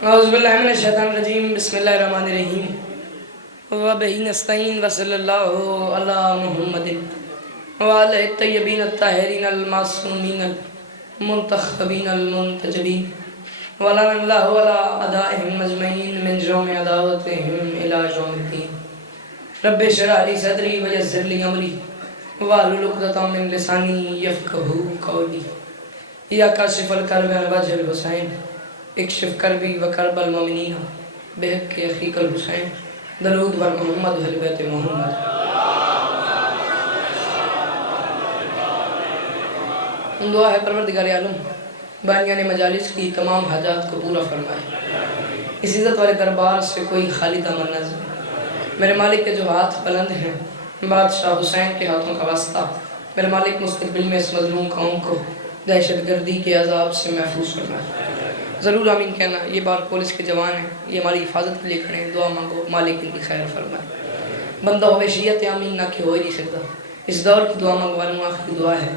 اعوذ باللہ من الشیطان الرجیم بسم اللہ الرحمن الرحیم وبہ نستعین وصلی اللہ علی محمد وعلی الطیبین الطاہرین المعصومین المنتخبین المنتجبین ولعن اللہ علی اعدائہم اجمعین من جرم عداوتہم الی یوم الدین رب اشرح لی صدری ویسر لی امری واحلل عقدۃ من لسانی یفقہوا قولی یا کاشف الکرب عن وجہ الحسین اکشف کربی و کرب المؤمنین بحق اخیک الحسین درود بر محمد و اہل بیت محمد. دعا ہے پروردگار عالم بانیان مجالس کی تمام حاجات کو پورا فرمائے. اس عزت والے دربار سے کوئی خالی دامن نہ جائے. میرے مالک کے جو ہاتھ بلند ہیں بادشاہ حسین کے ہاتھوں کا واسطہ میرے مالک مستقبل میں اس مظلوم قوم کو دہشت گردی کے عذاب سے محفوظ فرمائے. ضرور آمین کہنا. یہ بار پولیس کے جوان ہیں, یہ ہماری حفاظت کے لیے کھڑے ہیں. دعا مانگو مالک ان کی خیر فرمائے. بندہ ہوئے شیعت آمین نہ کہ ہو ہی نہیں سکتا. اس دور کی دعا مانگو والوں آخری دعا ہے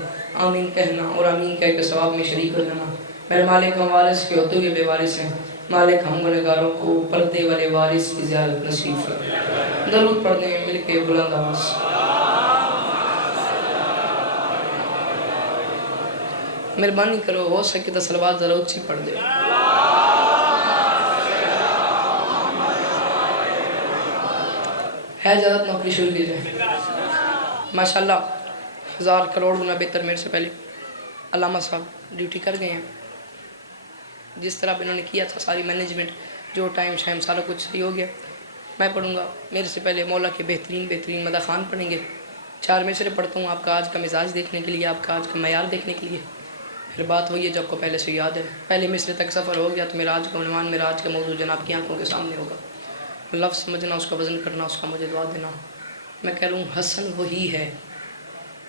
آمین کہنا اور آمین کہہ کے ثواب میں شریک ہو جانا. میرے مالک ہم وارث کے ہوتے ہوئے بے وارث ہیں. مالک ہم گنہگاروں کو پردے والے وارث کی زیارت نصیب فرمائے. درود پڑھنے میں مل کے بلند آواز مہربانی کرو, ہو سکے تو صلوات ذرا اچھی پڑھ دے. ہے اجازت نوکری شروع کی جائے. ماشاءاللہ 1000 کروڑ گنا بہتر میرے سے پہلے علامہ صاحب ڈیوٹی کر گئے ہیں. جس طرح انہوں نے کیا تھا ساری مینجمنٹ جو ٹائم شائم سارا کچھ صحیح ہو گیا. میں پڑھوں گا میرے سے پہلے مولا کے بہترین مدح خان پڑھیں گے. 4 مصرے پڑھتا ہوں آپ کا آج کا مزاج دیکھنے کے لیے, آپ کا آج کا معیار دیکھنے کے لیے. پھر بات وہی ہے جو آپ کو پہلے سے یاد ہے. پہلے مصرے تک سفر ہو گیا تو میرا آج کا عنوان, میرا آج کا موضوع جناب کی آنکھوں کے سامنے ہوگا. لفظ سمجھنا, اس کا وزن کرنا, اس کا مجھے دعا دینا. میں کہہ رہا ہوں حسن وہی ہے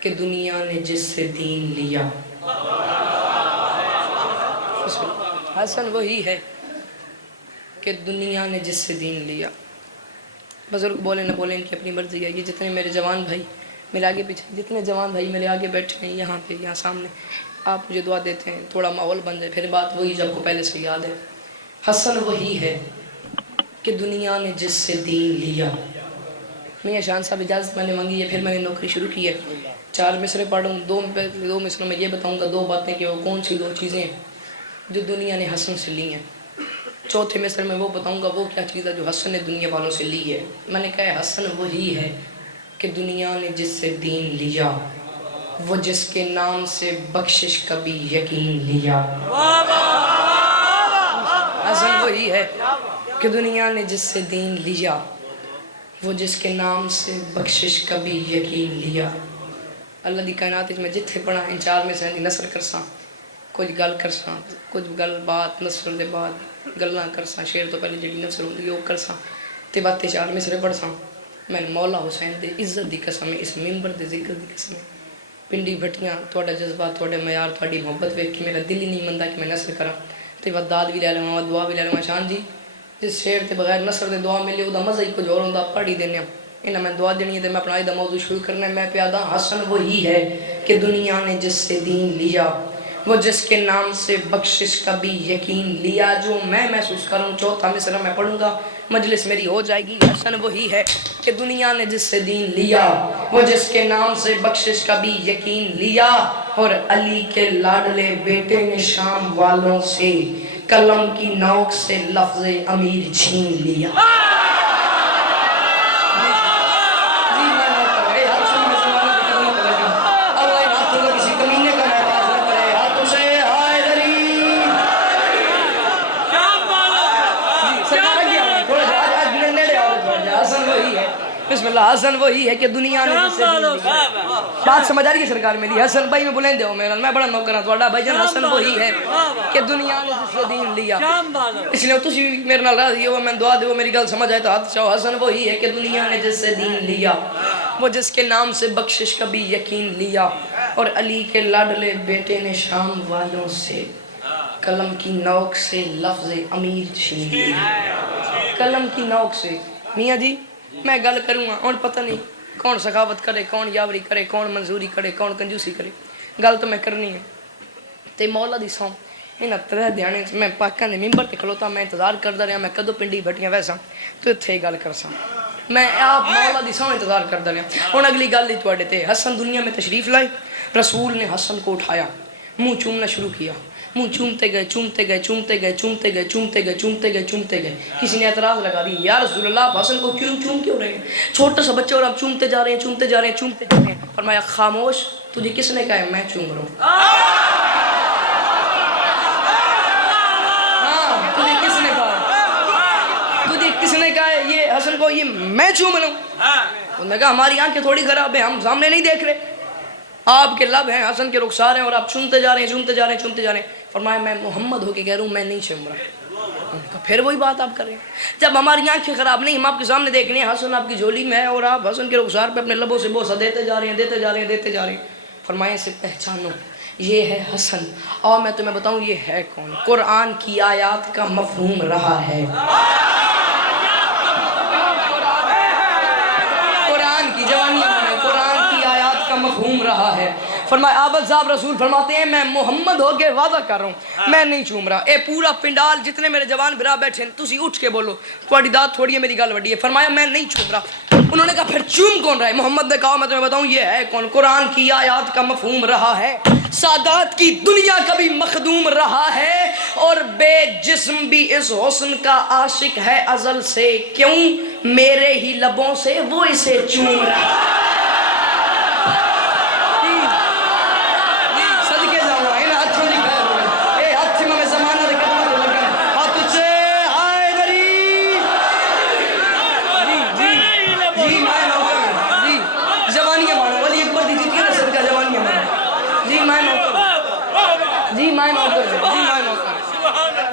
کہ دنیا نے جس سے دین لیا. حسن وہی ہے کہ دنیا نے جس سے دین لیا. بزرگ بولے نہ بولے ان کی اپنی مرضی ہے. یہ جتنے میرے جوان بھائی میرے آگے پیچھے, جتنے جوان بھائی میرے آگے بیٹھے ہیں یہاں پہ یہاں سامنے, آپ مجھے دعا دیتے ہیں تھوڑا ماحول بن جائے. پھر بات وہی جو آپ کو پہلے سے یاد ہے. حسن وہی ہے کہ دنیا نے جس سے دین لیا. میاں شان صاحب اجازت میں نے مانگی ہے, پھر میں نے نوکری شروع کی ہے. 4 مصرے پڑھوں, 2 مصروں میں یہ بتاؤں گا 2 باتیں کہ وہ کون سی 2 چیزیں جو دنیا نے حسن سے لی ہیں. چوتھے مصرے میں وہ بتاؤں گا وہ کیا چیز ہے جو حسن نے دنیا والوں سے لی ہے. میں نے کہا حسن وہی ہے کہ دنیا نے جس سے دین لیا, وہ جس کے نام سے بخشش کبھی یقین لیا. حسن وہی ہے کہ دنیا نے جس سے دین لیا, وہ جس کے نام سے بخشش کبھی یقین لیا. اللہ دی کائنات میں جتھے پڑھا ان 4 میں سے نثر کرساں, کچھ گل کرساں, کچھ گل بات نثر دے بعد گلاں کرساں, شعر تو پہلے جڑی نثر ہوندی وہ کرساں تے باتیں 4 مصرے پڑھساں. میں مولا حسین دے عزت دی قسم ہے, اس منبر دے ذکر دی قسم ہے. پنڈی بھٹیاں تواڈا جذبات, تواڈے معیار, تواڈی محبت ویکھ کے میرا دل ہی نہیں مندا کہ میں نثر کراں تے وداد بھی لے لواں, دعا بھی لے لواں. شان جی جس شعر تے بغیر نثر دے دعا ملے وہ مزہ ہی کچھ اور ہوندا. پڑھ ہی دینے انہاں میں دعا دینی ہے تے میں اپنا آج دا موضوع شروع کرنا ہے. میں پیادا حسن وہی ہے کہ دنیا نے جس سے دین لیا, وہ جس کے نام سے بخشش کا بھی یقین لیا. جو میں محسوس کروں 4تھا مصرع میں پڑھوں گا, مجلس میری ہو جائے گی. حسن وہی ہے کہ دنیا نے جس سے دین لیا, وہ جس کے نام سے بخشش کا بھی یقین لیا. اور علی کے لاڈلے بیٹے نے شام والوں سے قلم کی نوک سے لفظ امیر چھین لیا. بسم اللہ. حسن وہی ہے کہ دنیا نے جس سے دین لیا. بات سمجھ آ رہی ہے سرکار میری؟ حسن بھائی میں بلند ہو میرا, میں بڑا نوکر ہوں تھوڑا بھائی جان. حسن وہی ہے کہ دنیا نے جس سے دین لیا. اس لیے تسی میرے نال راضی ہو, میں دعا دیو میری گل سمجھ آئے تو ہاتھ چاہو. حسن وہی ہے کہ دنیا نے جس سے دین لیا, وہ جس کے نام سے بخشش کا بھی یقین لیا. اور علی کے لاڈلے بیٹے نے شام والوں سے قلم کی نوک سے لفظ امیر چھین لیا. قلم کی نوک سے. میاں جی میں گل کروں گا اور پتہ نہیں کون سخاوت کرے, کون یاوری کرے, کون منظوری کرے, کون کنجوسی کرے. گل تو میں کرنی ہے تے مولا دی سو انہاں ترے دیانے میں پاکاں دے ممبر تے کھلوتا میں انتظار کردا رہیا میں کدو پنڈی بٹیاں ویساں تو اتھے گل کرساں میں آپ مولا دی سو انتظار کردا رہیا ہن اگلی گل ہی تواڈے تے حسن دنیا میں تشریف لائے رسول نے حسن کو اٹھایا منہ چومنا شروع کیا منہ چومتے گئے چومتے گئے چومتے گئے چومتے گئے چومتے گئے چومتے گئے چومتے گئے کسی نے اعتراض لگا دی یا رسول اللہ آپ حسن کو چوم کیوں رہے ہیں چھوٹا سا بچہ اور آپ چومتے جا رہے ہیں چومتے جا رہے ہیں چومتے جا رہے ہیں فرمایا خاموش تجھے کس نے کہا ہے میں چوم رہا ہوں ہاں تجھے کس نے کہا تجھے کس نے کہا ہے یہ حسن کو یہ میں چوم رہا ہوں انہوں نے کہا ہماری آنکھیں تھوڑی خراب ہیں ہم سامنے نہیں دیکھ رہے آپ کے لب ہیں حسن کے رخسار ہیں اور آپ چومتے جا رہے ہیں چومتے جا رہے ہیں چومتے جا رہے ہیں فرمایا میں محمد ہو کے کہہ رہا ہوں میں نہیں چوم رہا پھر وہی بات آپ کر رہے ہیں جب ہماری آنکھیں خراب نہیں ہم آپ کے سامنے دیکھ رہے ہیں حسن آپ کی جھولی میں ہے اور آپ حسن کے رخسار پہ اپنے لبوں سے بوسہ دیتے جا رہے ہیں دیتے جا رہے ہیں دیتے جا رہے ہیں فرمایا اسے پہچانو یہ ہے حسن اور میں تمہیں بتاؤں یہ ہے کون قرآن کی آیات کا مفہوم رہا ہے قرآن کی جوانیاں میں قرآن کی آیات کا مفہوم رہا ہے فرمایا آبد صاحب رسول فرماتے ہیں میں محمد ہو کے وعدہ کر رہا ہوں میں نہیں چوم رہا اے پورا پنڈال جتنے میرے جوان بھرا بیٹھے ہیں تسی اٹھ کے بولو تھوڑی داد تھوڑی ہے میری گل وڈی ہے فرمایا میں نہیں چوم رہا انہوں نے کہا پھر چوم کون رہا ہے محمد نے کہا میں تمہیں بتاؤں یہ ہے کون قرآن کی آیات کا مفہوم رہا ہے سادات کی دنیا کا بھی مخدوم رہا ہے اور بے جسم بھی اس حسن کا عاشق ہے ازل سے کیوں میرے ہی لبوں سے وہ اسے چوم رہا ہے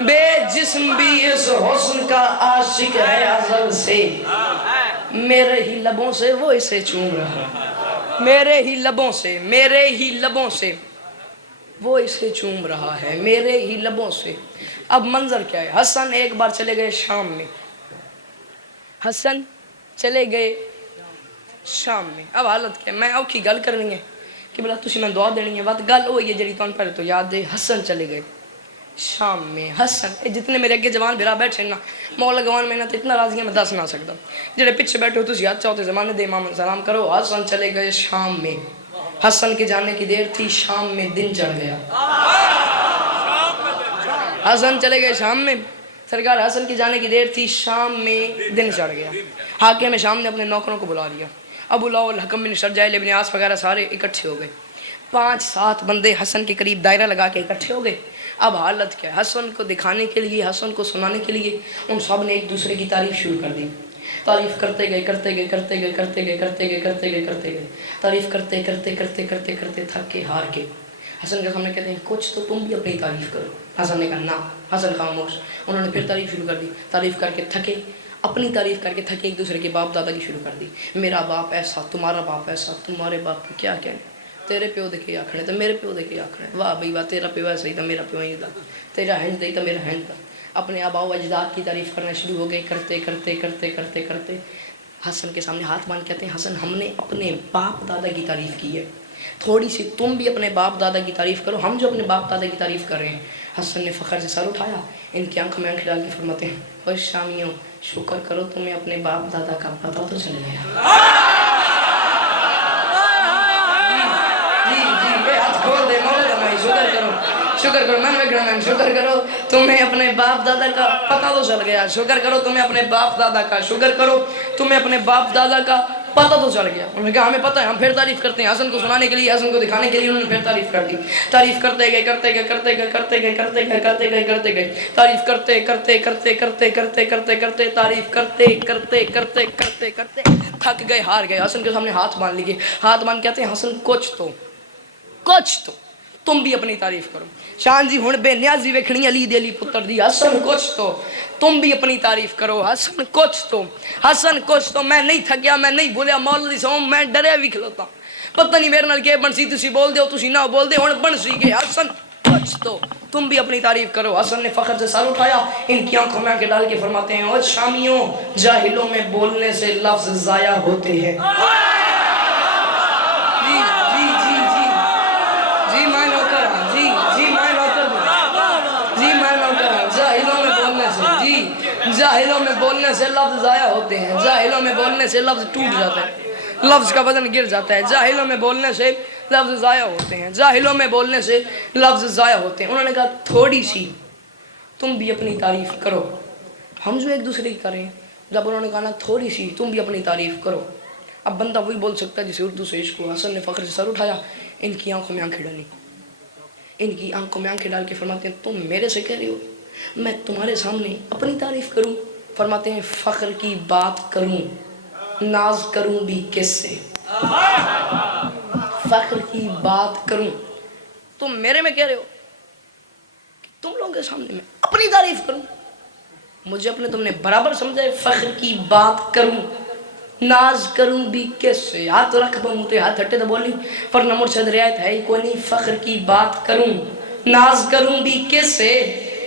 بے جسم بھی اس حسن کا عاشق ہے ازل سے میرے ہی لبوں سے وہ اسے چوم رہا میرے ہی لبوں سے میرے ہی لبوں سے وہ اسے چوم رہا ہے میرے ہی لبوں سے اب منظر کیا ہے حسن ایک بار چلے گئے شام میں حسن چلے گئے شام میں اب حالت کیا میں اوکھی گل کرنی ہے کہ بلا تسی میں دعا دینی ہے بات گل ہوئی ہے جڑی تون پہلے تو یاد دے حسن چلے گئے شام میں حسن جتنے میرے اگے جوان بھرا بیٹھے نا مولا گوان میں نا تو اتنا راضی ہے میں دس نہ سکتا جڑے پیچھے بیٹھے ہو تسی یاد چاہتے زمانے دے امام سلام کرو حسن چلے گئے شام میں حسن کے جانے کی دیر تھی شام میں دن چڑھ گیا حسن چلے گئے شام میں سرکار حسن کی جانے کی دیر تھی شام میں دن چڑھ گیا حاکم شام نے اپنے نوکروں کو بلا لیا ابو لاؤ الحکم بن شرجائل ابن عاص وغیرہ سارے اکٹھے ہو گئے 5-7 بندے حسن کے قریب دائرہ لگا کے اکٹھے ہو گئے اب حالت کیا ہے حسن کو دکھانے کے لیے حسن کو سنانے کے لیے ان سب نے ایک دوسرے کی تعریف شروع کر دی تعریف کرتے گئے کرتے گئے کرتے گئے کرتے گئے کرتے گئے کرتے گئے کرتے گئے تعریف کرتے کرتے کرتے کرتے کرتے تھک کے ہار کے حسن کے سامنے کہتے ہیں کچھ تو تم بھی اپنی تعریف کرو حسن نے کہا نا حسن خاموش انہوں نے پھر تعریف شروع کر دی تعریف کر کے تھکے اپنی تعریف کر کے تھکے ایک دوسرے کے باپ دادا کی شروع کر دی میرا باپ ایسا تمہارا باپ ایسا تمہارے باپ کو کیا کہنے تیرے پیو دیکھے آکھنے تو میرے پیو دیکھے آکھنے واہ بھئی واہ تیرا پیو ایسا ہی تھا میرا پیو ہی تھا تیرا ہینڈ دے تو میرا ہینڈ تھا اپنے آباء و اجداد کی تعریف کرنا شروع ہو گئے کرتے کرتے کرتے کرتے کرتے حسن کے سامنے ہاتھ باندھ کہتے ہیں حسن ہم نے اپنے باپ دادا کی تعریف کی ہے تھوڑی سی تم بھی اپنے باپ دادا کی تعریف کرو ہم جو اپنے باپ دادا کی تعریف کر رہے ہیں حسن نے فخر سے سر اٹھایا ان کی آنکھ میں آنکھ ڈال کے فرماتے ہیں اوہ شامیوں شکر کرو تمہیں اپنے باپ دادا کا پتہ تو چل گیا شکر کرو میں وکرم شکر کرو تمہیں اپنے باپ دادا کا پتہ تو چل گیا شکر کرو تمہیں اپنے باپ دادا کا شکر کرو تمہیں اپنے باپ دادا کا پتہ تو چل گیا انہوں نے کہا ہمیں پتہ ہے ہم پھر تعریف کرتے ہیں حسن کو سنانے کے لیے حسن کو دکھانے کے لیے انہوں نے پھر تعریف کر دی تعریف کرتے گئے کرتے گئے کرتے گئے کرتے گئے کرتے گئے کرتے گئے کرتے گئے تعریف کرتے کرتے کرتے کرتے کرتے کرتے کرتے تعریف کرتے کرتے کرتے کرتے کرتے تھک گئے ہار گئے حسن کے سامنے ہاتھ باندھ لیے ہاتھ باندھ کہتے ہیں حسن کچھ تو تم بھی اپنی تعریف کرو شان جی ہن بے نیازی ویکھنی علی دے علی پتر دی حسن کچھ تو تم بھی اپنی تعریف کرو حسن کچھ تو میں نہیں تھکیا میں نہیں بولیا مولا دی سو میں ڈریا بھی کھلوتا پتہ نہیں میرے نال کے بنسی تسی بول دیو تسی نہ بول دے ہن بنسی کے حسن کچھ تو تم بھی اپنی تعریف کرو حسن نے فخر سے سر اٹھایا ان کی آنکھوں میں آنکھیں ڈال کے فرماتے ہیں او شامیوں جاہلوں میں بولنے سے لفظ ضائع ہوتے ہیں جی جاہلوں میں بولنے سے لفظ ضائع ہوتے ہیں، جاہلوں میں بولنے سے لفظ ٹوٹ جاتا ہے، لفظ کا وزن گر جاتا ہے، جاہلوں میں بولنے سے لفظ ضائع ہوتے ہیں، جاہلوں میں بولنے سے لفظ ضائع ہوتے ہیں۔ انہوں نے کہا تھوڑی سی تم بھی اپنی تعریف کرو، ہم جو ایک دوسرے کی کریں، جب انہوں نے کہا نا تھوڑی سی تم بھی اپنی تعریف کرو، اب بندہ وہی بول سکتا ہے جسے اردو سے عشق ہوا۔ حسن نے فخر سے سر اٹھایا، ان کی آنکھوں میں آنکھیں ڈالی، ان کی آنکھوں میں آنکھیں ڈال کے فرماتے ہیں تم میرے سے کہہ رہے ہو میں تمہارے سامنے اپنی تعریف کروں؟ فرماتے ہیں فخر کی بات کروں ناز کروں بھی کس سے، فخر کی بات کروں تم میرے میں کہہ رہے ہو کہ تم لوگوں کے سامنے میں اپنی تعریف کروں؟ مجھے اپنے تم نے برابر سمجھا ہے؟ فخر کی بات کروں ناز کروں بھی کس سے، ہاتھ رکھ بموتے ہاتھ ہٹے تو بولی پر نمر شد رعایت ہے ہی کوئی نہیں، فخر کی بات کروں ناز کروں بھی کس سے،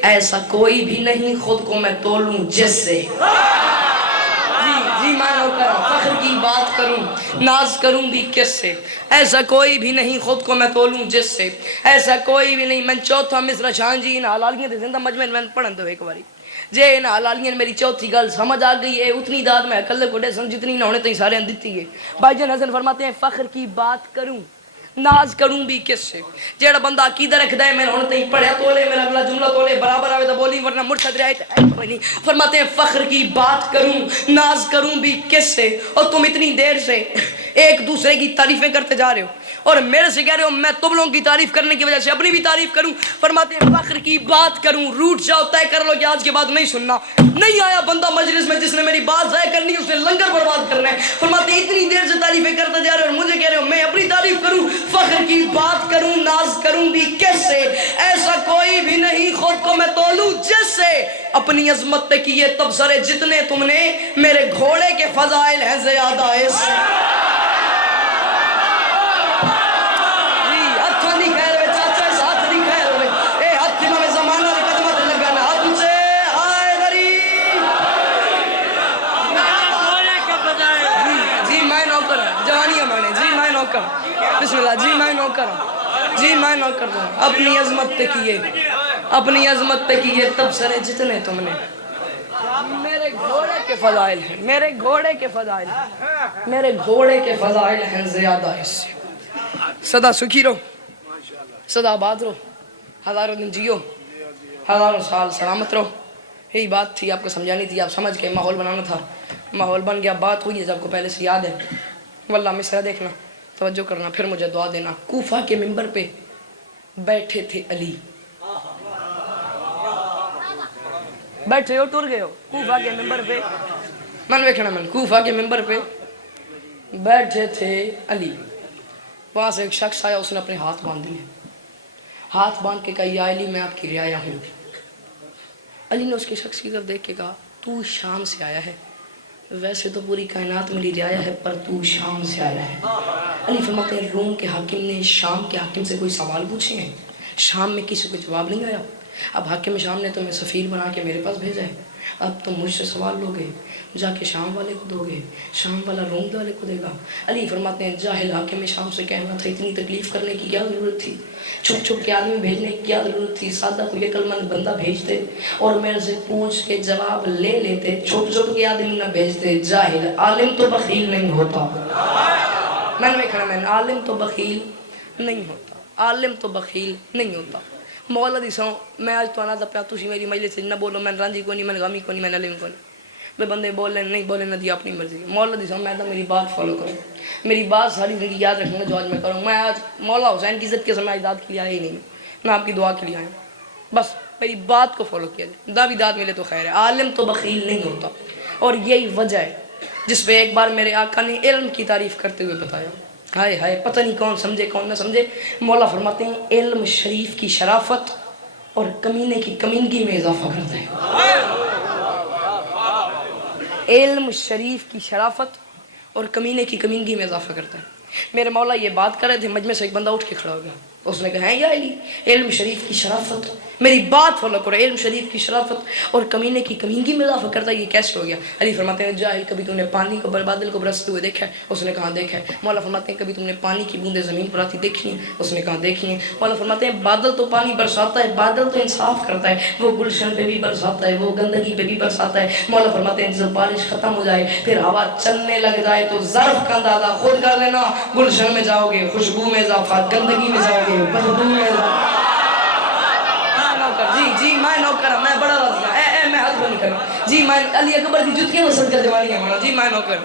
ایسا کوئی بھی نہیں خود کو میں تولوں جس سے۔ جی میں نوکر فخر کی بات کروں ناز کروں بھی کس سے، ایسا کوئی بھی نہیں خود کو میں تولوں جس سے، ایسا کوئی بھی نہیں۔ میں چوتھا مصرع شان جی ان حلالیاں دے زندہ مجمع میں پڑھن دو ایک باری جے ان حلالیاں میری چوتھی گل سمجھ آ گئی ہے، اتنی داد میں کلے کو ڈے سن جتنی نہ ہونے تھی سارے دیتی ہے۔ بھائی جان حسن فرماتے ہیں فخر کی بات کروں ناز کروں بھی کس سے، جیڑا بندہ عقیدہ رکھدا ہے میں ہونے تھی پڑھیا تولے میرا اگلا جملہ تولے برابر آوے تو بولی ورنہ مرشد رعایت ہے کوئی نہیں۔ فرماتے ہیں فخر کی بات کروں ناز کروں بھی کس سے، اور تم اتنی دیر سے ایک دوسرے کی تعریفیں کرتے جا رہے ہو اور میرے سے کہہ رہے ہو میں تم لوگوں کی تعریف کرنے کی وجہ سے اپنی بھی تعریف کروں۔ فرماتے ہیں فخر کی بات کروں، روٹ جاؤ طے کر لو کہ آج کے بعد نہیں سننا، نہیں آیا بندہ مجلس میں جس نے میری بات ضائع کرنی اس نے لنگر برباد کرنا ہے۔ فرماتے ہیں اتنی دیر سے تعریفیں کرتے جا رہے ہو اور مجھے کہہ رہے ہو میں اپنی تعریف کروں، فخر کی بات کروں ناز کروں بھی کس سے، ایسا کوئی بھی نہیں خود کو میں تولوں جس سے، اپنی عظمت پہ کیے تبصرے جتنے تم نے میرے گھوڑے کے فضائل ہیں زیادہ اس سے۔ بسم اللہ جی میں نوکر ہوں، جی میں نوکر ہوں، اپنی عظمت پہ کیے اپنی عظمت پہ کیے تبصرے جتنے تم نے میرے گھوڑے کے فضائل ہیں، میرے گھوڑے کے فضائل ہیں، میرے گھوڑے کے فضائل ہیں زیادہ اس سے۔ سدا سکھی رہو، سدا آباد رہو، ہزاروں دن جیو، ہزاروں سال سلامت رہو، یہی بات تھی آپ کو سمجھانی تھی، آپ سمجھ کے ماحول بنانا تھا، ماحول بن گیا، بات ہوئی ہے جب کو پہلے سے یاد ہے۔ واللہ مصرع دیکھنا توجہ کرنا پھر مجھے دعا دینا۔ کوفہ کے منبر پہ بیٹھے تھے علی، بیٹھے ہو ٹر گئے ہو، کوفہ کے منبر پہ من ویکھنا من کوفہ کے منبر پہ بیٹھے تھے علی، وہاں سے ایک شخص آیا، اس نے اپنے ہاتھ باندھ دیے، ہاتھ باندھ کے کہا یا علی میں آپ کی رعایا ہوں۔ علی نے اس کے شخص کی طرف دیکھ کے کہا تو شام سے آیا ہے، ویسے تو پوری کائنات میری رعایا ہے پر تو شام سے آیا ہے۔ علی فرماتے ہیں روم کے حاکم نے شام کے حاکم سے کوئی سوال پوچھے ہیں، شام میں کسی کو جواب نہیں آیا، اب حاکم شام نے تمہیں سفیر بنا کے میرے پاس بھیجا ہے، اب تم مجھ سے سوال لوگے، جا کے شام والے کو دو گے، شام والا روم والے کو دے گا۔ علی فرماتے ہیں جاہل حاکم شام سے کہنا تھا اتنی تکلیف کرنے کی کیا ضرورت تھی، چھپ چھپ کے آدمی بھیجنے کی کیا ضرورت تھی، سادہ کوئی عقل مند بندہ بھیجتے اور میرے سے پوچھ کے جواب لے لیتے، چھپ چھپ کے آدمی نہ بھیجتے۔ جاہل عالم تو بخیل نہیں ہوتا، میں نے کہا میں عالم تو بخیل نہیں ہوتا، عالم تو بخیل نہیں ہوتا۔ مولا دی سو میں آج تو آنا تھا پیا تسی میری مجلس سے نہ بولو، میں رانجی کو نہیں، میں غمی کو نہیں، میں نلیم کو نہیں، میں بندے بولے نہیں بولے نہ دی اپنی مرضی۔ مولا دی سو میں تو میری بات فالو کروں، میری بات ساری زندگی یاد رکھوں گا جو آج میں کروں۔ میں آج مولا حسین کی عزت کے سمے اجداد کے لیے آیا ہی نہیں، میں آپ کی دعا کے لیے آیا ہوں، بس میری بات کو فالو کیا جائے، دا بھی داد ملے تو خیر ہے۔ عالم تو بخیل نہیں ہوتا، اور یہی وجہ ہے جس پہ ایک بار میرے آقا نے علم کی تعریف کرتے ہوئے بتایا، ہائے ہائے پتہ نہیں کون سمجھے کون نہ سمجھے۔ مولا فرماتے ہیں علم شریف کی شرافت اور کمینے کی کمینگی میں اضافہ کرتا ہے، علم شریف کی شرافت اور کمینے کی کمینگی میں اضافہ کرتا ہے۔ میرے مولا یہ بات کر رہے تھے، مجمع سے ایک بندہ اٹھ کے کھڑا ہو گیا، اس نے کہا ہے یا علی علم شریف کی شرافت میری بات فالو کرو. علم شریف کی شرافت اور کمینے کی کمینگی میں اضافہ کرتا ہے. یہ کیسے ہو گیا؟ علی فرماتے ہیں جاہل کبھی تم نے پانی کو بادل کو برستے ہوئے دیکھا ہے؟ اس نے کہا دیکھا ہے. مولا فرماتے ہیں کبھی تم نے پانی کی بوندیں زمین پر آتی دیکھی ہیں؟ اس نے کہا دیکھی ہیں. مولا فرماتے ہیں بادل تو پانی برساتا ہے, بادل تو انصاف کرتا ہے, وہ گلشن پہ بھی برساتا ہے, وہ گندگی پہ بھی برساتا ہے. مولا فرماتے ہیں جب بارش ختم ہو جائے پھر ہوا چلنے لگ جائے تو ظرف کا اندازہ خود کر لینا. گلشن میں جاؤ گے خوشبو میں اضافہ, گندگی میں جاؤ گے بدبو میں اضافہ. جی جی میں نوکر, میں بڑا راضی ہوں. اے میں ہاتھ نہیں کروں جی. میں علی اکبر کی جوتیاں وصل کر دیوانی ہے ہمارا جی. میں نوکر.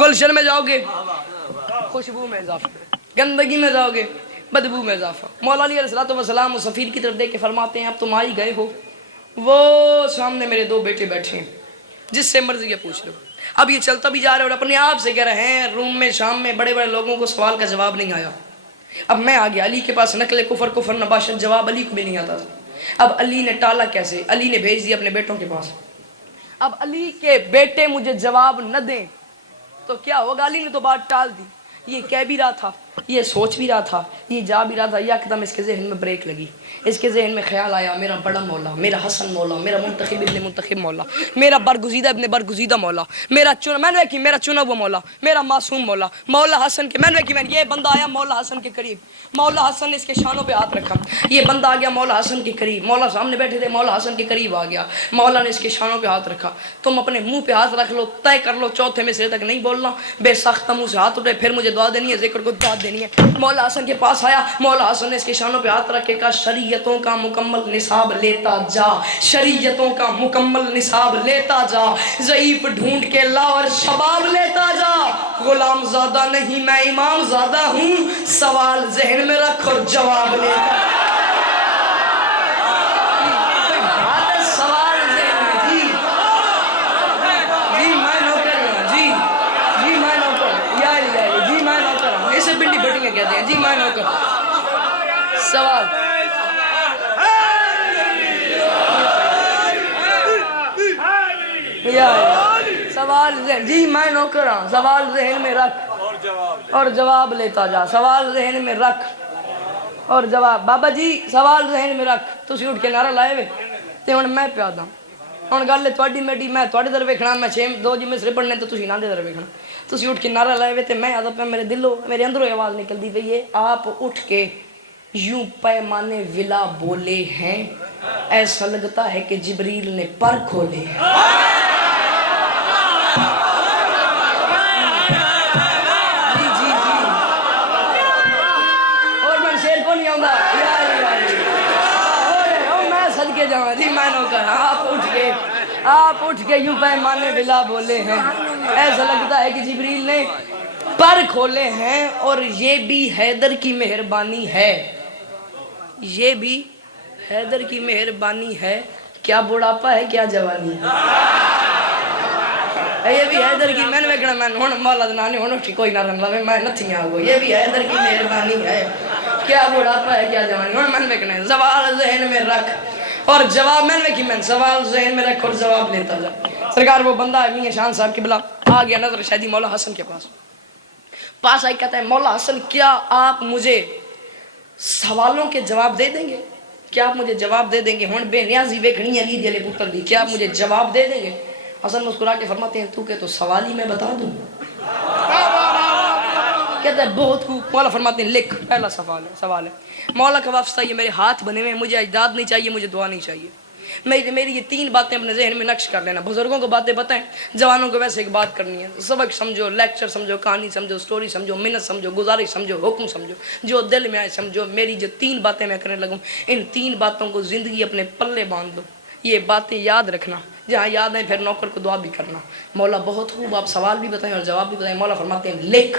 گلشن میں جاؤ گے خوشبو میں اضافہ, گندگی میں جاؤ گے بدبو میں اضافہ. مولا علی علیہ السلام و سفیر کی طرف دیکھ کے فرماتے ہیں اب تم آ ہی گئے ہو, وہ سامنے میرے 2 بیٹے بیٹھے ہیں, جس سے مرضی یہ پوچھ لو. اب یہ چلتا بھی جا رہا ہے اور اپنے آپ سے کہہ رہے ہیں روم میں شام میں بڑے بڑے لوگوں کو سوال کا جواب نہیں آیا. اب میں آ گیا علی کے پاس, نقل کفر کفر نباشت جواب علی کو بھی نہیں آتا تھا. اب علی نے ٹالا کیسے؟ علی نے بھیج دیا اپنے بیٹوں کے پاس. اب علی کے بیٹے مجھے جواب نہ دیں تو کیا ہوگا؟ علی نے تو بات ٹال دی. یہ کہہ بھی رہا تھا, یہ سوچ بھی رہا تھا, یہ جا بھی رہا تھا. یکدم اس کے ذہن میں بریک لگی. اس کے ذہن میں خیال آیا میرا بڑا مولا, میرا حسن مولا, میرا منتخب ابن منتخب مولا, میرا برگزیدہ ابن برگزیدہ مولا, میرا چنا ہوا مولا, میرا معصوم مولا, مولا حسن کے. میں نے یہ بندہ آیا مولا حسن کے قریب, مولا حسن نے اس کے شانوں پہ ہاتھ رکھا. یہ بندہ آ گیا مولا حسن کے قریب, مولا سامنے بیٹھے تھے, مولا حسن کے قریب آ گیا, مولا نے اس کے شانوں پہ ہاتھ رکھا. تم اپنے منہ پہ ہاتھ رکھ لو, طے کر لو چوتھے میں سے تک نہیں بولنا. بے سخت منہ سے ہاتھ اٹھے, پھر مجھے دعا دینی ہے, ذکر کو دعا دینی ہے. مولا حسن کے پاس آیا, مولا حسن نے اس کے شانوں پہ ہاتھ رکھ کے کہا شریعتوں کا مکمل نصاب لیتا جا, شریعتوں کا مکمل نصاب لیتا جا, ضعیف ڈھونڈ کے لا اور شباب لیتا جا. غلام زادہ نہیں میں امام زادہ ہوں, سوال ذہن میں رکھ اور جواب لیتا. سوال ذہن میں جی جی میں نوکر ہوں, جی جی میں نوکر, یا جی میں نوکر ہوں. اسے بنڈی بیٹیاں کہتے ہیں جی میں نوکر. سوال سوال جی میں نوکر ہوں, سوال ذہن میں رکھ اور جواب لیتا جا. سوال ذہن میں رکھ اور جواب. بابا جی سوال ذہن میں رکھ. تسی اٹھ کے نعرہ لائے ہوئے تے ہن میں پیا دا, ہن گل ہے تواڈی میڈی, میں تواڈے در ویکھنا, میں 2 مصرے پڑھنے تے تسی نہ دے در ویکھنا. تسی اٹھ کے نعرہ لائے ہوئے تے میں آدھا پہ میرے دلوں میرے اندروں آواز نکلدی پئی ہے آپ اٹھ کے یوں پیمانے ولا بولے ہیں, ایسا لگتا ہے کہ جبریل نے پر کھولے ہیں. جی میں نوکر, آپ اٹھ کے یوں پیمانے ولا بولے ہیں, ایسا لگتا ہے کہ جبریل نے پر کھولے ہیں. اور یہ بھی حیدر کی مہربانی ہے, یہ بھی حیدر کی مہربانی ہے. کیا بڑھاپا ہے کیا جوانی ہے, یہ بھی حیدر کی. میں نے ویکھنا میں ہن مولا دا نام نہیں, ہن اٹھی کوئی نہ رنگ لاوے, میں نتھی آ گو. یہ بھی حیدر کی مہربانی ہے, کیا بڑھاپا ہے کیا جوانی. ہن میں نے ویکھنا ہے سوال ذہن میں رکھ اور جواب. میں نے میں سوال ذہن میں رکھ اور جواب لیتا جا. سرکار وہ بندہ ہے میاں شان صاحب کی بلا آ گیا نظر شہدی مولا حسن کے پاس آئی, کہتا ہے مولا حسن کیا آپ مجھے سوالوں کے جواب دے دیں گے؟ کیا آپ مجھے جواب دے دیں گے؟ ہن بے نیازی ویکھنی علی دے پتر دی, کیا آپ مجھے جواب دے دیں گے؟ حسن مسکرا کے فرماتے ہیں تو کہ تو سوال ہی میں بتا دوں. کہتا ہے بہت خوب. مولا فرماتے ہیں لکھ, پہلا سوال ہے. مولا کا واسطہ یہ میرے ہاتھ بنے ہوئے ہیں, مجھے اجداد نہیں چاہیے, مجھے دعا نہیں چاہیے. میری یہ 3 باتیں اپنے ذہن میں نقش کر لینا. بزرگوں کو باتیں بتائیں, جوانوں کو ویسے ایک بات کرنی ہے. سبق سمجھو, لیکچر سمجھو, کہانی سمجھو, سٹوری سمجھو, منت سمجھو, گزارش سمجھو, حکم سمجھو, جو دل میں آئے سمجھو. میری جو 3 باتیں میں کرنے لگوں, ان 3 باتوں کو زندگی اپنے پلے باندھ دو. یہ باتیں یاد رکھنا, جہاں یاد ہیں پھر نوکر کو دعا بھی کرنا. مولا بہت خوب, آپ سوال بھی بتائیں اور جواب بھی بتائیں. مولا فرماتے ہیں لکھ.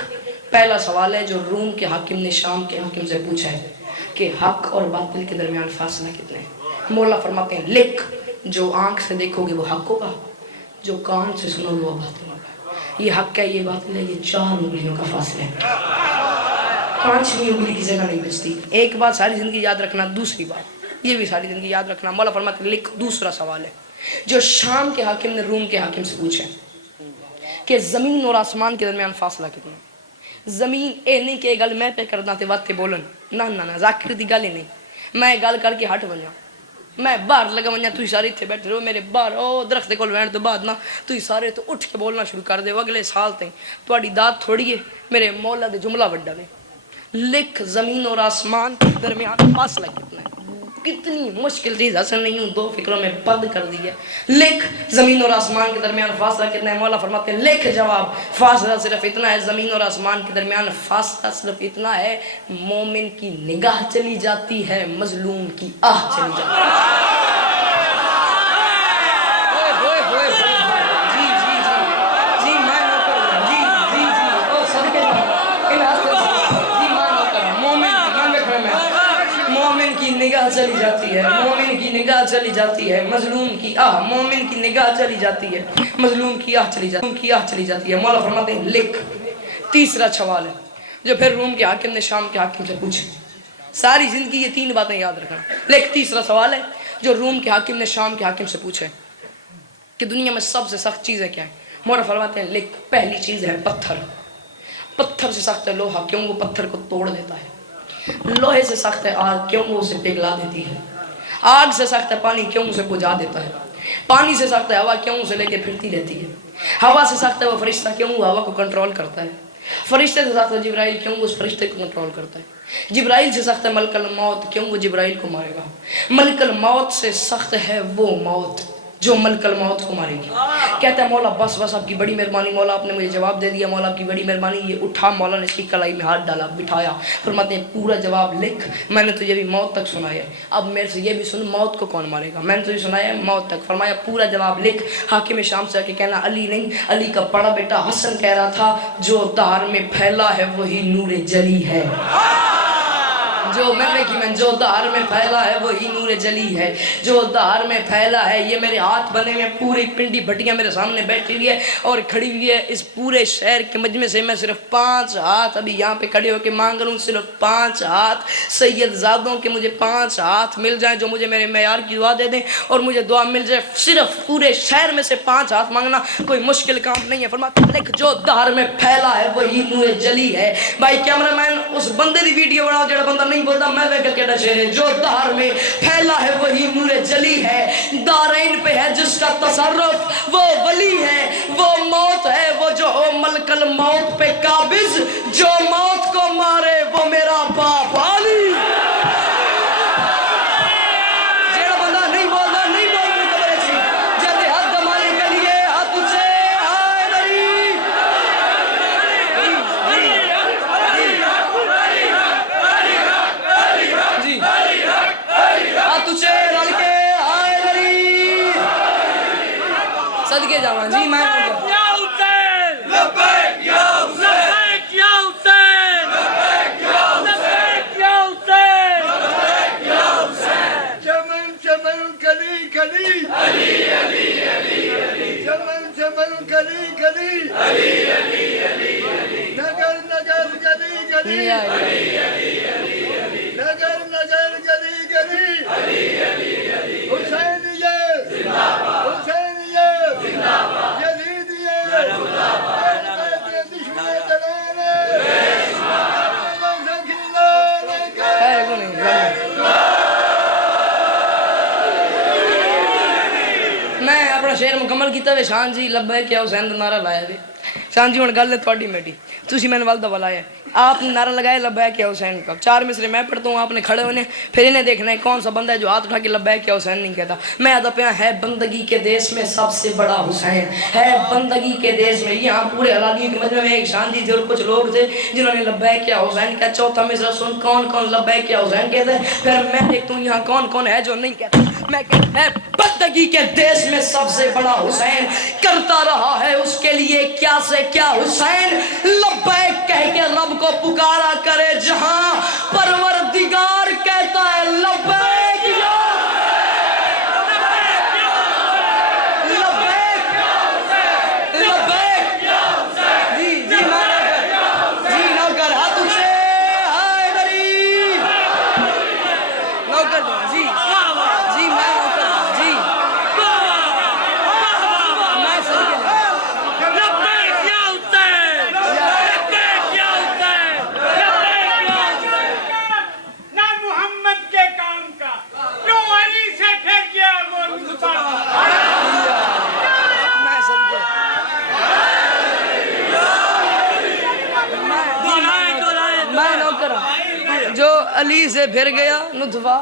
پہلا سوال ہے جو روم کے حاکم نے شام کے حاکم سے پوچھا ہے کہ حق اور باطل کے درمیان فاصلہ کتنے ہیں. مولا فرماتے ہیں لکھ. جو آنکھ سے دیکھو گے وہ حق ہوگا, جو کان سے سنو گے وہ باطل ہوگا. یہ حق ہے, یہ باطل ہے, یہ 4 انگلیوں کا فاصلہ ہے. 5ویں انگلی کی جگہ نہیں بچتی. ایک بات ساری زندگی یاد رکھنا. دوسری بات یہ بھی ساری زندگی یاد رکھنا. مولا فرماتے ہیں لکھ. دوسرا سوال ہے جو شام کے حاکم نے روم کے حاکم سے پوچھا کہ زمین اور آسمان کے درمیان فاصلہ کتنا. زمین اے نہیں کہ گل میں پہ کرنا تے واتے بولن, نہ ذاکر دی گل ہی نہیں. میں گل کر کے ہٹ بنیا, میں باہر لگا ونجا تھی سارے اتنے بیٹھے رہو میرے باہر او درخت کول وین تو بعد نا تھی سارے تو اٹھ کے بولنا شروع کر دے اگلے سال تھی تھوڑی داد تھوڑی ہے میرے مولا دے جملہ وڈا نے لکھ زمین اور آسمان کے درمیان فاصلہ کتنا ہے کتنی مشکل چیز اصل نہیں ہوں دو فکروں میں بند کر دی ہے لکھ زمین اور آسمان کے درمیان فاصلہ کتنا ہے مولا فرماتے ہیں لکھ جواب فاصلہ صرف اتنا ہے زمین اور آسمان کے درمیان فاصلہ صرف اتنا ہے مومن کی نگاہ چلی جاتی ہے مظلوم کی آہ چلی جاتی ہے مومن کی نگاہ چلی جاتی ہے مومن کی نگاہ چلی جاتی ہے مظلوم کی آہ مومن کی نگاہ چلی جاتی ہے مظلوم کی آہ چلی جاتی ہے مولا فرماتے ہیں لکھ تیسرا سوال ہے جو پھر روم کے حاکم نے شام کے حاکم سے پوچھے ساری زندگی یہ تین باتیں یاد رکھنا لکھ تیسرا سوال ہے جو روم کے حاکم نے شام کے حاکم سے پوچھے کہ دنیا میں سب سے سخت چیزیں کیا ہیں مولا فرماتے ہیں لکھ پہلی چیز ہے پتھر سے سخت ہے لوہا کیوں وہ پتھر کو توڑ دیتا ہے لوہے سے سخت ہے آگ کیوں وہ اسے پگھلا دیتی ہے آگ سے سخت ہے پانی کیوں اسے بجھا دیتا ہے پانی سے سخت ہے ہوا کیوں اسے لے کے پھرتی رہتی ہے ہوا سے سخت ہے وہ فرشتہ کیوں وہ ہوا کو کنٹرول کرتا ہے فرشتے سے سخت ہے جبرائیل کیوں وہ اس فرشتے کو کنٹرول کرتا ہے جبرائیل سے سخت ہے ملک الموت کیوں وہ جبرائیل کو مارے گا ملک الموت سے سخت ہے وہ موت جو ملک الموت کو مارے گی کہتا ہے مولا بس آپ کی بڑی مہربانی مولا آپ نے مجھے جواب دے دیا مولا آپ کی بڑی مہربانی یہ اٹھا مولا نے اس کی کلائی میں ہاتھ ڈالا بٹھایا فرماتے ہیں پورا جواب لکھ میں نے تجھے بھی موت تک سنایا اب میرے سے یہ بھی سن موت کو کون مارے گا میں نے تجھے سنایا موت تک فرمایا پورا جواب لکھ حاکم شام سے آ کے کہنا علی نہیں علی کا بڑا بیٹا حسن کہہ رہا تھا جو دہر میں پھیلا ہے وہی نور جلی ہے جو دہر میں پھیلا ہے وہی نور جلی ہے جو دہر میں پھیلا ہے یہ میرے ہاتھ بنے میں پوری پنڈی بھٹیاں میرے سامنے بیٹھی ہوئی ہے اور کھڑی ہوئی ہے اس پورے شہر کے مجمع سے میں صرف 5 ہاتھ ابھی یہاں پہ کھڑے ہو کے مانگ رہا ہوں صرف 5 ہاتھ سید زادوں کے مجھے 5 ہاتھ مل جائیں جو مجھے میرے معیار کی دعا دے دیں اور مجھے دعا مل جائے صرف پورے شہر میں سے 5 ہاتھ مانگنا کوئی مشکل کام نہیں ہے فرماتے ہیں لکھ جو دہر میں پھیلا ہے وہی نور جلی ہے بھائی کیمرہ مین اس بندے دی ویڈیو بناؤ جڑا بندہ نہیں بولتا میں ویکھ کے شعر ہے جو دہر میں پھیلا ہے وہی نور جلی ہے دارین پہ ہے جس کا تصرف وہ ولی ہے وہ موت ہے وہ جو ملک الموت پہ قابض جو موت کو مارے وہ میرا باپ علی جڑا بندہ نہیں بولتا نہیں بولنے خبر ہے جلدی ہاتھ دمانے کے لیے ہاتھ اچھے ہائے دری تجھے رل کے آئے دری صدقے جاواں جی میں یا حسین لبیک یا حسین یا حسین لبیک یا حسین یا حسین لبیک یا حسین چمن چمن کلی کلی علی علی علی علی چمن چمن کلی کلی علی علی علی علی نگر نگر گلی گلی علی علی علی نگر نگر گلی گلی علی علی علی حسینیت زندہ باد حسینیت زندہ باد یزیدیت زندہ باد دشمن دلال میں اپنا شعر مکمل کیتا وے شان جی لبیک یا حسین دا نعرہ لایا وے شان جی ہن گل ہے تھوڑی میری تسی میں نے والدہ بلایا آپ نے نعرہ لگایا لبیک یا حسین کا 4 مصرے میں پڑھتا ہوں آپ نے کھڑے ہونے پھر انہیں دیکھنا ہے کون سا بندہ ہے جو ہاتھ اٹھا کے لبیک یا حسین نہیں کہتا میں آدھا پہ ہے بندگی کے دیس میں سب سے بڑا حسین ہے بندگی کے دیس میں یہاں پورے علاقے کے مجمع میں ایک شان جی تھے اور کچھ لوگ تھے جنہوں نے لبیک یا حسین کہا چوتھا مصرع سن کون کون لبیک یا حسین کہتے ہیں پھر میں دیکھتا ہوں یہاں کون کون ہے جو نہیں کہتا میں کہتا ہے بندگی کے دیس میں سب سے بڑا حسین کرتا رہا ہے اس کے لیے کیا سے کیا حسین لبیک کہہ کے رب کو پکارا کرے جہاں پروردگار کہتا ہے لبیک یا لبیک لبیک جی جی جی نوکر ہاتھ اٹھے ہائے دری نوکر جی جی میں نوکر جی میں سن کے لبیک یا حسین لبیک یا حسین لبیک یا حسین نہ محمد کے علی سے پھر گیا نطفہ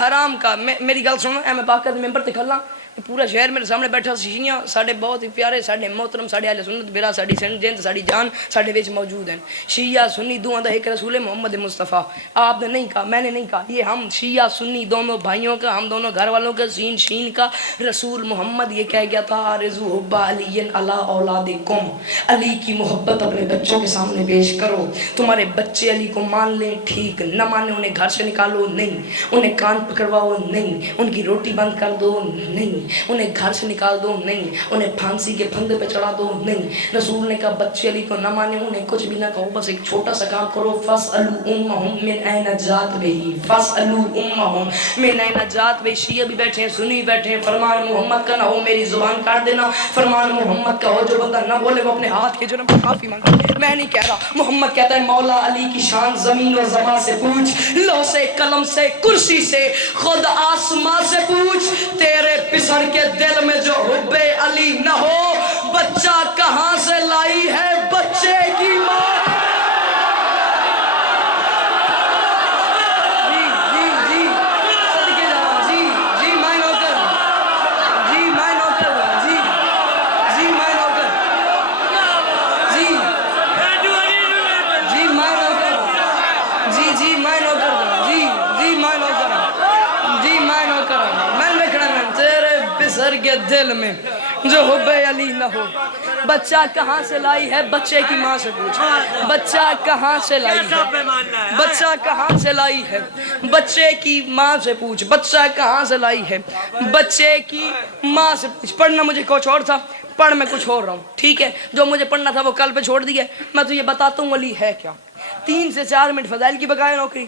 حرام کا. میری گل سنو, میں پاکت ممبر تے کھلا, پورا شہر میرے سامنے بیٹھا, شیعہ ساڈے بہت ہی پیارے, ساڈے محترم, ساڈے اہل سنت برا, ساڈی سنجند, ساڈی جان ساڈے وچ موجود ہیں. شیعہ سنی دوواں دا ایک رسول محمد مصطفیٰ. آپ نے نہیں کہا, میں نے نہیں کہا, یہ ہم شیعہ سنی دونوں بھائیوں کا, ہم دونوں گھر والوں کا سین شین کا رسول محمد یہ کہہ گیا تھا, آرزو حب علی علی اولادکم, علی کی محبت اپنے بچوں کے سامنے پیش کرو. تمہارے بچے علی کو مان لیں ٹھیک, نہ مانے انہیں گھر سے نکالو نہیں, انہیں کان پکڑواؤ نہیں, ان کی روٹی بند کر دو نہیں, انہیں گھر سے نکال دو نہیں, انہیں پھانسی کے پھندے پہ چڑھا دو نہیں. رسول نے کہا بچے علی کو نہ مانے انہیں کچھ بھی نہ کہو, بس ایک چھوٹا سا کام کرو, فاسألوا امہم من این جات بہی, فاسألوا امہم من این جات بہی. شیعہ بھی بیٹھے ہیں, سنی بیٹھے ہیں, فرمان محمد کا نہ ہو میری زبان کاٹ دینا, فرمان محمد کا ہو جو بندہ نہ بولے وہ اپنے ہاتھ کے جرم پر معافی مانگے. میں نہیں کہہ رہا, محمد کہتا ہے مولا علی کی شان زمین و زمان سے پوچھ, لو سے قلم سے کرسی سے خود آسمان سے پوچھ, تیرے پسر کے دل میں جو حب علی نہ ہو, بچہ کہاں سے لائی ہے بچے کی ماں. جی جی جی صدقے جاؤ, جی جی میں نوکر, جی میں نوکر, جی جی میں نوکر, جی جی میں نوکر, جی جی میں نوکر, جی جی میں نوکر, جی میں نوکر. میں نے کہا تیرے پسر کے دل میں جو حب علی نہ ہو, بچہ کہاں سے لائی ہے بچے کی ماں سے پوچھ, بچہ کہاں سے لائی ہے, بچہ کہاں سے لائی ہے بچے کی ماں سے پوچھ, بچہ کہاں سے لائی ہے بچے کی ماں سے پوچھ. پڑھنا مجھے کچھ اور تھا, پڑھ میں کچھ اور رہا ہوں, ٹھیک ہے, جو مجھے پڑھنا تھا وہ کل پہ چھوڑ دیا. میں تو یہ بتاتا ہوں علی ہے کیا. 3 سے 4 منٹ فضائل کی بقایا نوکری,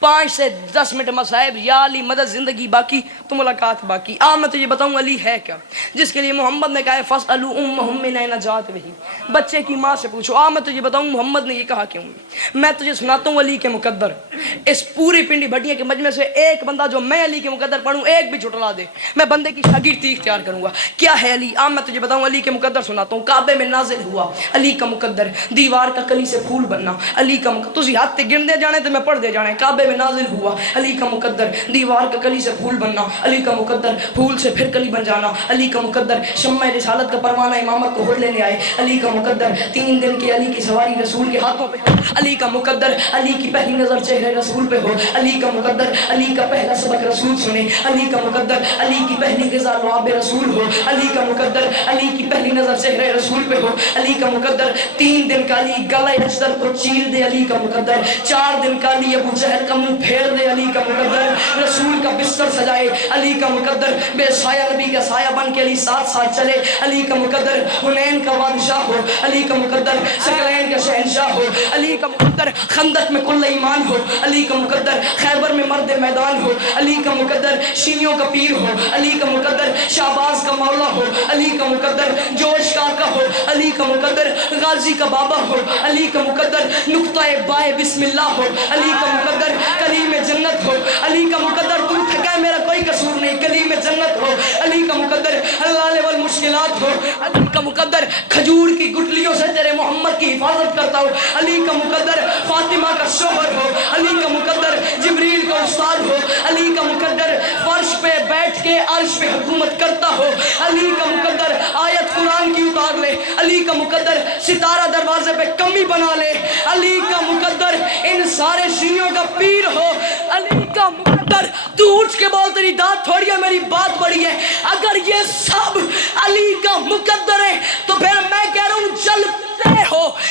5 سے 10 منٹ مصائب, یا علی مدد زندگی باقی تو ملاقات باقی. میں تو یہ بتاؤں علی ہے کیا, جس کے لیے محمد نے کہا ہے فاسألوا امہم من این جات بہی, بچے کی ماں سے پوچھو. میں تجھے بتاؤں محمد نے یہ کہا کیوں. میں تجھے سناتا ہوں علی کے مقدر. اس پوری پنڈی بھٹیاں کے مجمع سے ایک بندہ جو میں علی کے مقدر پڑھوں, ایک بھی جھٹلا دے, میں بندے کی شاگردی اختیار کروں گا. کیا ہے علی؟ میں تجھے بتاؤں علی کے مقدر سناتا ہوں. کعبے میں نازل ہوا علی کا مقدر, دیوار کا کلی سے پھول بننا علی کا مقدر. تسی ہاتھ تے گن دے جانے تے میں پڑھ دے جانے. کعبے میں نازل ہوا علی کا مقدر, دیوار کا کلی سے پھول بننا علی کا مقدر, پھول سے پھر کلی بن جانا علی کا مقدر, شمع رسالت کا پروانہ امامت کو ہر لینے آئے علی کا مقدر, 3 دن کی علی کی سواری رسول کے ہاتھوں پہ علی کا مقدر, علی کی پہلی نظر چہرے رسول پہ ہو علی کا مقدر, علی کا پہلا سبق رسول سنے علی کا مقدر, علی کی پہلی غذا لعاب رسول ہو علی کا مقدر, علی کی پہلی نظر چہرے رسول پہ ہو علی کا مقدر, 3 دن کا علی گلے اجدر کو چیر دے علی کا مقدر, 4 دن کا علی ابو جہل کا منہ پھیر دے علی کا مقدر, رسول کا بستر سجائے علی کا مقدر, بے سایہ نبی کا سایہ بن کے علی ساتھ ساتھ چلے علی کا مقدر, حنین کا بادشاہ ہو علی کا مقدر, ثقلین کا شہنشاہ ہو علی کا مقدر, خندق میں کل ایمان ہو علی کا مقدر, خیبر میں مرد میدان ہو علی کا مقدر, شیعوں کا پیر ہو علی کا مقدر, شہباز کا مولا ہو علی کا مقدر, جوش کا ہو علی کا مقدر, غازی کا بابا ہو علی کا مقدر, نقطہ بائے بسم اللہ ہو علی کا مقدر, کلیم جنت ہو علی کا مقدر, تم تھکا ہے میرا کوئی قصور نہیں کلیم جنت ہو علی کا مقدر, اللہ والمشکلات ہو علی کا مقدر, کھجور کی گٹلیوں سے تیرے محمد کی حفاظت کرتا ہو علی کا مقدر, فاطمہ کا شوہر ہو علی کا مقدر, جبریل کا استاد ہو علی کا مقدر, فرش پہ بیٹھ کے عرش پہ حکومت کرتا ہو علی کا مقدر, آیت قرآن کی اتار لے علی کا مقدر, ستارہ دروازے پہ کمی بنا لے علی کا مقدر, ان سارے شیعوں کا پیر ہو علی کا مقدر. تو اٹھ کے بول تیری داد تھوڑی ہے میری بات بڑی ہے. اگر یہ سب علی کا مقدر ہے تو پھر میں کہہ رہا ہوں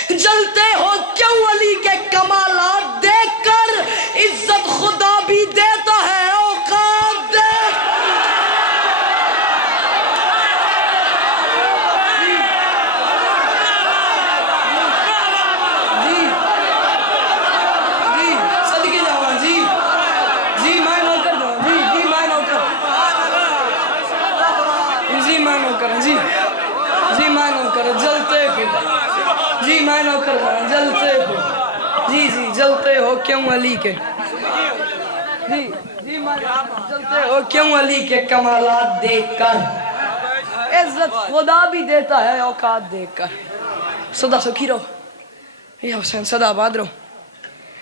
جلتے ہو کیوں علی کے کمالات دیکھ کر. عزت خدا بھی دیتا ہے اوقات دے. جی جی میں نوکر جلتے ہو, جی میں نوکر جلتے ہو, جی جی جلتے ہو کیوں علی کے, جی جی میں جلتے ہو کیوں علی کے کمالات دیکھ کر. عزت خدا بھی دیتا ہے اوقات دیکھ کر. صدا سکھی رہو یا حسین صدا آباد رہو.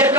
1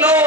9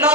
9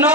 9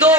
2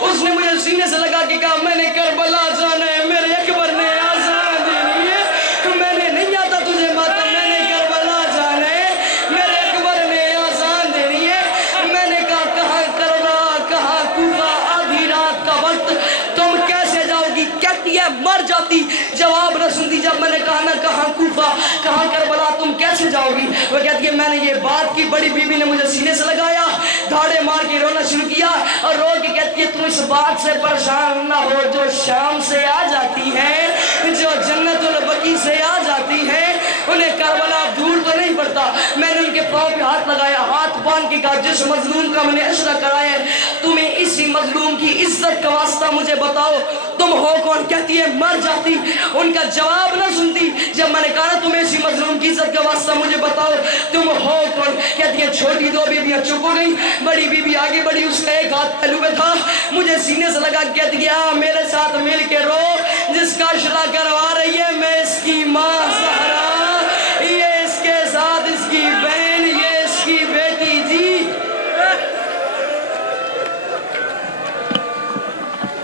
اس نے مجھے سینے سے لگا کے کہا میں نے کربلا جانا ہے، میرے اکبر نے آزان دینی ہے، میں نے نہیں آتا تجھے ماتم، میں نے کربلا جانا ہے، میرے اکبر نے آزان دینی ہے۔ میں نے کہا کہاں کربلا، کہاں کوفہ، آدھی رات کا وقت، تم کیسے جاؤ گی؟ کہتی ہے مر جاتی، جواب نہ سنتی۔ جب میں نے کہا نا کہاں کوفہ کہاں کربلا، تم کیسے جاؤ گی؟ وہ کہتی ہے میں نے یہ بات کی، بڑی بیوی نے مجھے سینے سے لگایا، دھاڑے مار کے رونا شروع کیا اور رو کے کہتی ہے تم اس بات سے پریشان نہ ہو جو شام سے آ جاتی ہے، جو جنت البقیع سے آ جاتی ہے، انہیں کربلا دور تو نہیں پڑتا۔ میں نے ان کے پاؤں پہ ہاتھ لگایا، ہاتھ باندھ کے کہا جس مظلوم کا میں نے اشرا کرایا ہے، تمہیں اسی مظلوم کی عزت کا واسطہ مجھے بتاؤ تم ہو کون؟ کہتی ہے مر جاتی، ان کا جواب نہ سنتی۔ جب میں نے کہا تمہیں اسی مظلوم کی عزت کا واسطہ مجھے بتاؤ تم ہو کون؟ کہتی ہے چھوٹی دو بیویاں چپ ہو گئی، بڑی بیوی آگے بڑھی، اس کا ایک ہاتھ پہلو میں تھا، مجھے سینے سے لگا، کہتی ہے میرے ساتھ مل کے رو، جس کا اشرا کروا رہی ہے میں اس کی ماں